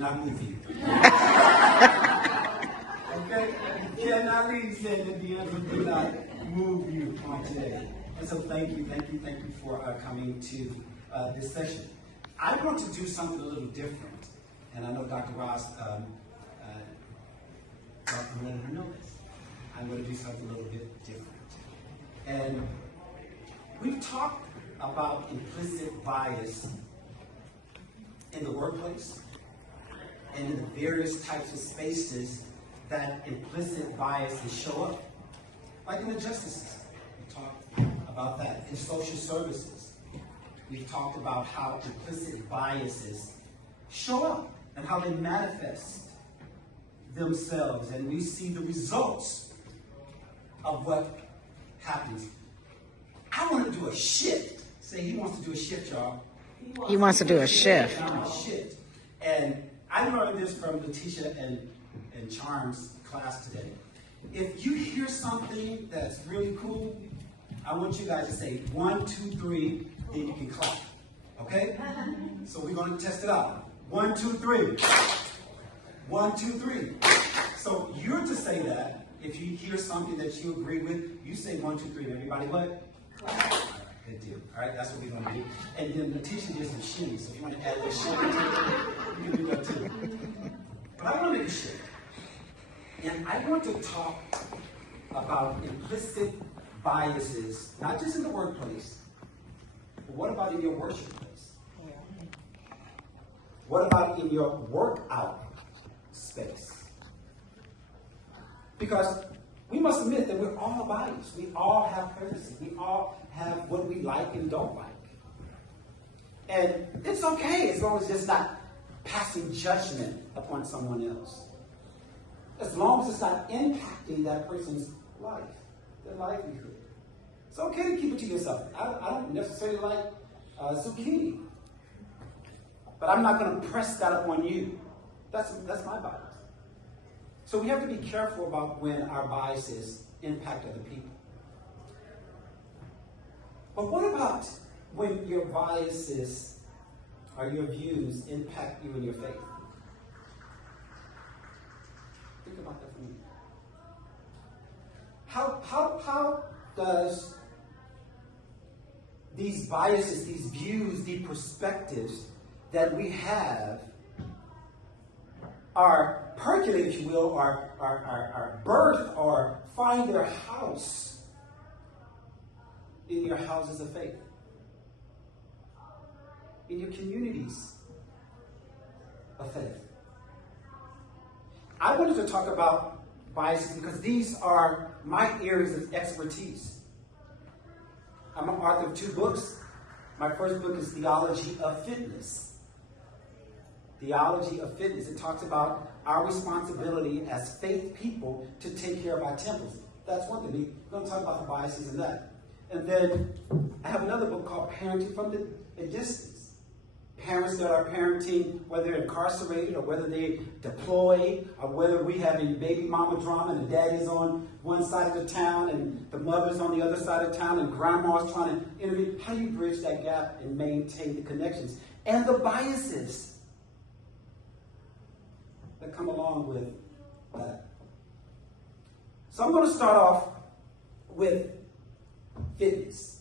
not move you. Okay? Yeah, Nalini said that the answer did not move you on today. And so thank you for coming to this session. I want to do something a little different. And I know Dr. Ross, I'm letting her know this. I'm going to do something a little bit different. And we've talked about implicit bias in the workplace and in the various types of spaces that implicit biases show up. Like in the justice system, we talked about that. In social services, we've talked about how implicit biases show up and how they manifest themselves, and we see the results of what happens. I want to do a shift. Say he wants to do a shift, y'all. He wants to do a shift. And I learned this from Letitia and Charm's class today. If you hear something that's really cool, I want you guys to say 1, 2, 3, then you can clap. Okay? So we're going to test it out. 1, 2, 3. 1, 2, 3. So you're to say that. If you hear something that you agree with, you say 1, 2, 3. Everybody what? Good deal. All right, that's what we're going to do. And then Letitia did some shimmy. So if you want to add a little shimmy to it, you can do that too. But I want to make a shift. And I want to talk about implicit biases, not just in the workplace, but what about in your worship place? What about in your workout space? Because we must admit that we're all biased. We all have prejudices. We all have what we like and don't like. And it's okay as long as it's not passing judgment upon someone else. As long as it's not impacting that person's life, their livelihood. It's okay to keep it to yourself. I don't necessarily like zucchini. But I'm not going to press that upon you. That's my bias. So we have to be careful about when our biases impact other people. But what about when your biases or your views impact you in your faith? Think about that for me. How does these biases, these views, these perspectives that we have are percolate, if you will, or birth or find their house in your houses of faith, in your communities of faith? I wanted to talk about biases because these are my areas of expertise. I'm an author of 2 books. My first book is Theology of Fitness. Theology of Fitness. It talks about our responsibility as faith people to take care of our temples. That's one thing. We're going to talk about the biases in that. And then I have another book called Parenting from a Distance. Parents that are parenting, whether they're incarcerated or whether they deployed or whether we have a baby mama drama and the daddy's on one side of the town and the mother's on the other side of town and grandma's trying to intervene. How do you bridge that gap and maintain the connections and the biases that come along with that? So I'm going to start off with fitness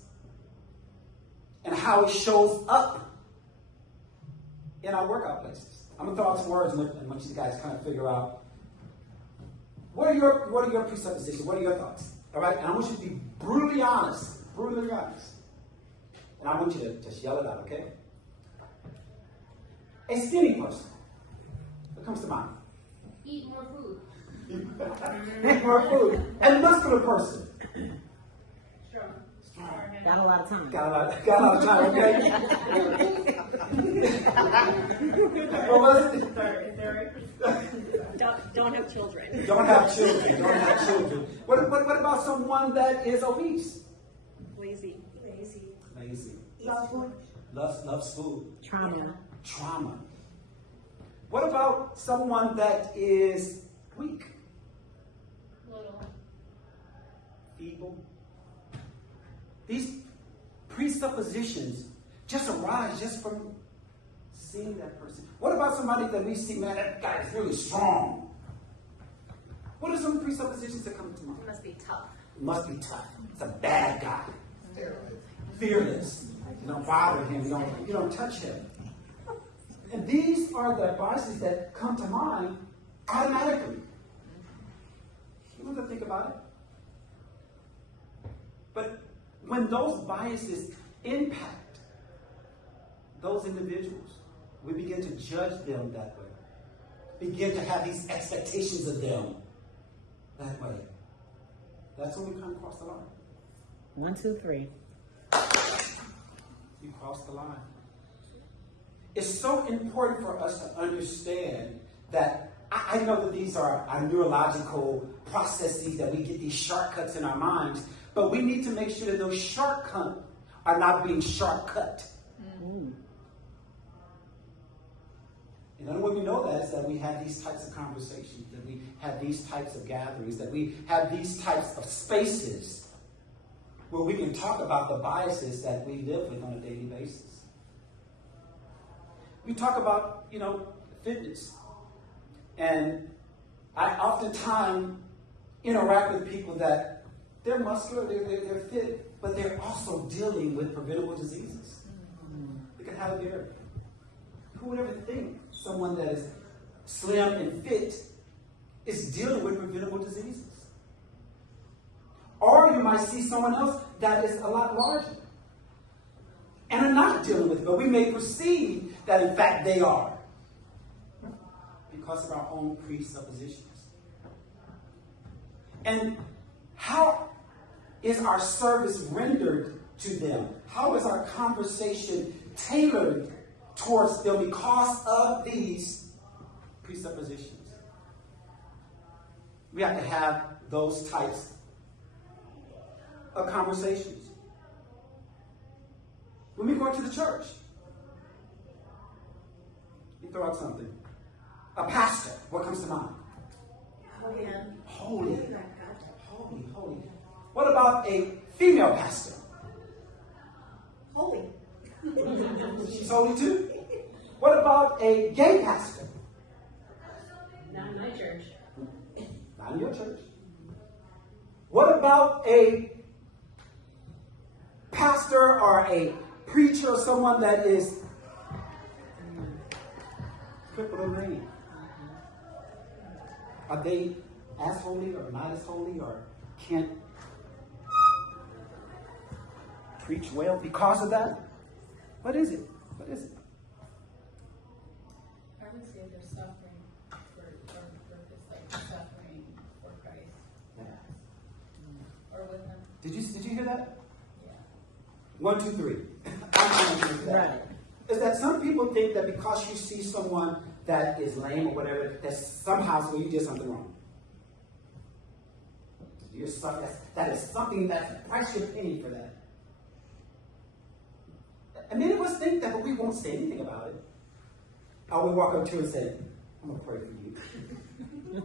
and how it shows up in our workout places. I'm going to throw out some words and I want you guys kind of figure out what are your presuppositions, what are your thoughts? All right? And I want you to be brutally honest. And I want you to just yell it out, okay? A skinny person. What comes to mind? Eat more food. Eat more food. A muscular person. Got a lot of time. Got a lot of time, okay? What was it? Don't have children. Don't have children. What about someone that is obese? Lazy. Loves food. Trauma. What about someone that is weak? Little. Feeble. These presuppositions just arise just from seeing that person? What about somebody that we see, man, that guy is really strong? What are some presuppositions that come to mind? It must be tough. Must be tough. It's a bad guy. Fearless. You don't bother him. You don't touch him. And these are the biases that come to mind automatically. You don't have to think about it. But when those biases impact those individuals, we begin to judge them that way. Begin to have these expectations of them that way. That's when we come across the line. 1, 2, 3. You cross the line. It's so important for us to understand that I know that these are our neurological processes, that we get these shortcuts in our minds, but we need to make sure that those shortcuts are not being shortcut. Mm. And the only way we know that is that we have these types of conversations, that we have these types of gatherings, that we have these types of spaces where we can talk about the biases that we live with on a daily basis. We talk about, fitness. And I oftentimes interact with people that they're muscular, they're fit, but they're also dealing with preventable diseases. They can have a beard. Who would ever think someone that is slim and fit is dealing with preventable diseases? Or you might see someone else that is a lot larger and are not dealing with it, but we may perceive that in fact they are because of our own presuppositions. And how is our service rendered to them? How is our conversation tailored towards them because of these presuppositions? We have to have those types of conversations. When we go into the church, you throw out something. A pastor, what comes to mind? Holy. Holy. Holy, holy. What about a female pastor? Holy. She's holy too? What about a gay pastor? Not in my church. Not in your church. What about a pastor or a preacher or someone that is crippled and lame? Are they as holy or not as holy or can't preach well because of that? What is it? What is it? I would say they're suffering for a purpose, like suffering for Christ. Yeah. Or with him. Did you hear that? Yeah. 1, 2, 3. I'm gonna do that. Right. Is that some people think that because you see someone that is lame or whatever, that somehow so you did something wrong. You're stuck. That is something that's a price you're paying for that. And many of us think that, but we won't say anything about it. I would walk up to you and say, I'm going to pray for you.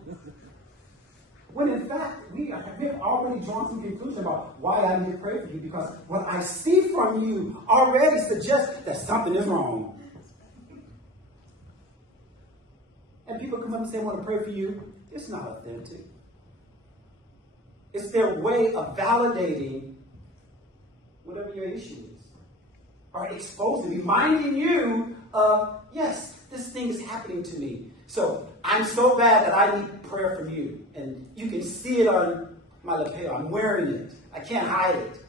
When in fact, we have already drawn some conclusion about why I need to pray for you, because what I see from you already suggests that something is wrong. And people come up and say, I want to pray for you. It's not authentic. It's their way of validating whatever your issue is. Or exposing, reminding you of, yes, this thing is happening to me. So I'm so bad that I need prayer from you. And you can see it on my lapel. I'm wearing it. I can't hide it.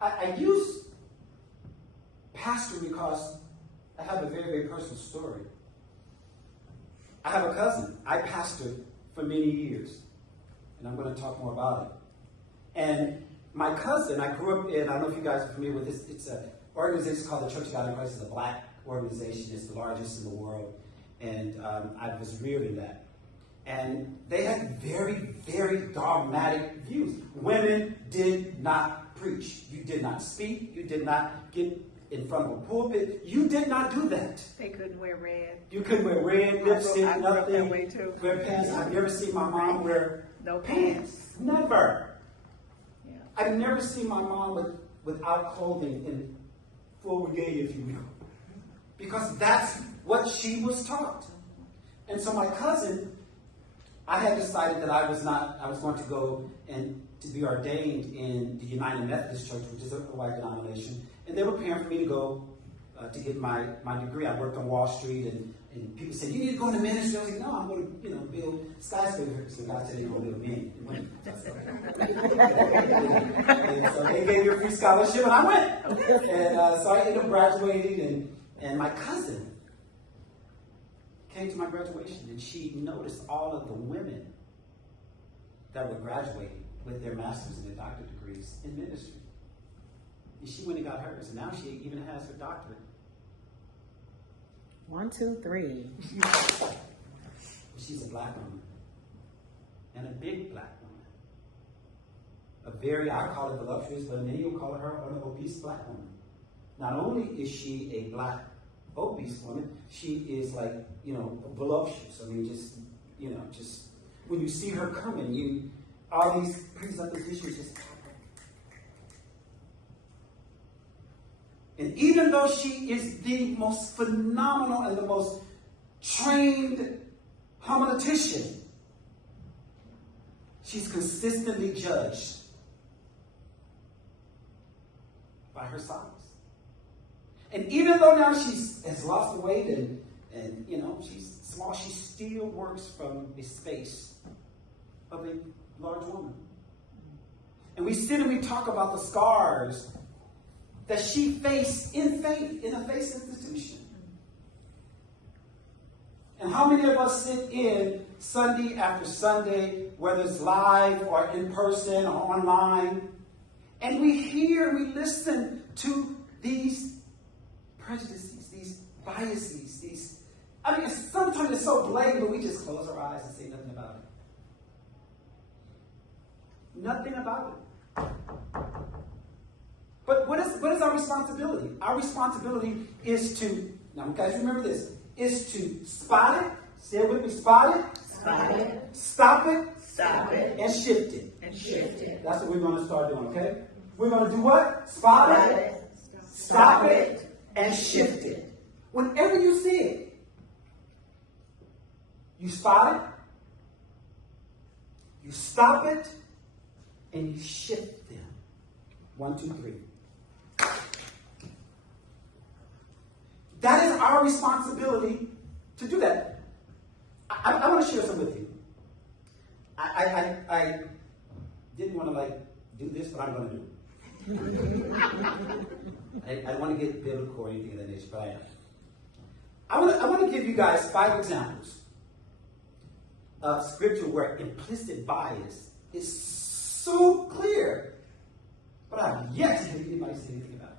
I use pastor because I have a very, very personal story. I have a cousin. I pastored for many years. And I'm going to talk more about it. And my cousin, I grew up in, I don't know if you guys are familiar with this, it's an organization called the Church of God in Christ. It's a black organization. It's the largest in the world. And I was reared in that. And they had very, very dogmatic views. Women did not preach. You did not speak. You did not get in front of a pulpit. You did not do that. They couldn't wear red. You couldn't wear red, lipstick, I grew up nothing. that way too. Wear pants. I've never seen my mom wear No pants. Never. Yeah. I've never seen my mom with without clothing in full regalia, if you will. Because that's what she was taught. And so my cousin, I had decided that I was going to go and to be ordained in the United Methodist Church, which is a white denomination. And they were preparing for me to go to get my degree. I worked on Wall Street, and people said, you need to go into ministry. I was like, no, I'm going to build skyscrapers. So God said, you're going to build men. And so they gave me a free scholarship, and I went. And so I ended up graduating, and my cousin came to my graduation, and she noticed all of the women that were graduating with their master's and their doctorate degrees in ministry. And she went and got hers, and now she even has her doctorate. 1, 2, 3. She's a black woman, and a big black woman. A very, I call it voluptuous, but many will call her an obese black woman. Not only is she a black obese woman, she is like, voluptuous. I mean, just when you see her coming, all these presuppositions just pop up. And even though she is the most phenomenal and the most trained homiletician, she's consistently judged by her size. And even though now she has lost the weight and she's small, she still works from a space of a large woman. And we sit and we talk about the scars that she faced in faith, in a faith institution. And how many of us sit in Sunday after Sunday, whether it's live or in person or online, and we hear, we listen to these prejudices, these biases, sometimes it's so blatant, but we just close our eyes and say nothing about it. Nothing about it. But what is our responsibility? Our responsibility is to, now guys remember this, is to spot it, say it with me, spot it, stop it, and shift it. That's what we're going to start doing, okay? We're going to do what? Spot it, stop it, and shift it. Whenever you see it, you spot it, you stop it, and you shift them. 1, 2, 3. That is our responsibility to do that. I want to share something with you. I didn't want to do this, but I'm going to do it. I don't want to get biblical or anything of that nature, but I am. I want to give you guys 5 examples of scripture where implicit bias is so clear, but I've yet to hear anybody say anything about it.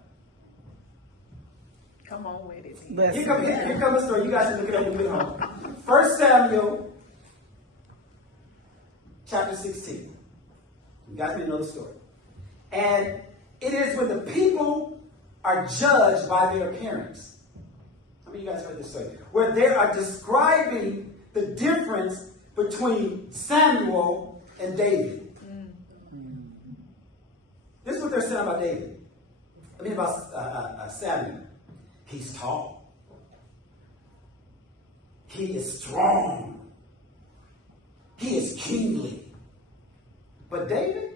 Come on with it. Here comes the story. You guys can look it up when you get home. 1 Samuel chapter 16. You guys may know the story. And it is when the people are judged by their appearance. How many of you guys heard this story? Where they are describing the difference between Samuel and David. This is what they're saying about David. About Samuel. He's tall. He is strong. He is kingly. But David,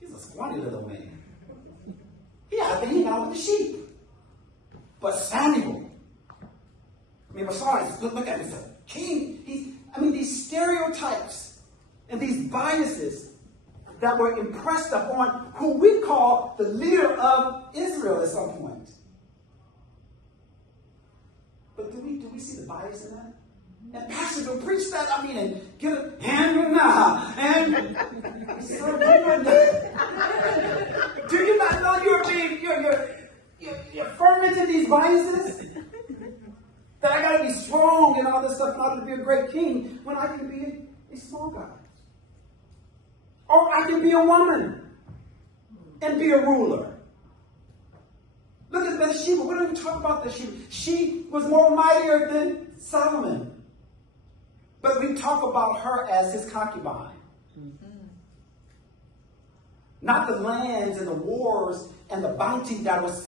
he's a scrawny little man. He had to hang out with the sheep. But Samuel, besides, look at this king. These stereotypes and these biases that were impressed upon who we call the leader of Israel at some point. But do we see the bias in that? And pastors will preach that, and get a hand now. And so do you not know you're fermenting these biases? That I gotta be strong and all this stuff in order to be a great king when I can be a small guy. Or I can be a woman and be a ruler. Look at Bathsheba. What do we talk about Bathsheba? She was more mightier than Solomon. But we talk about her as his concubine. not the lands and the wars and the bounty that was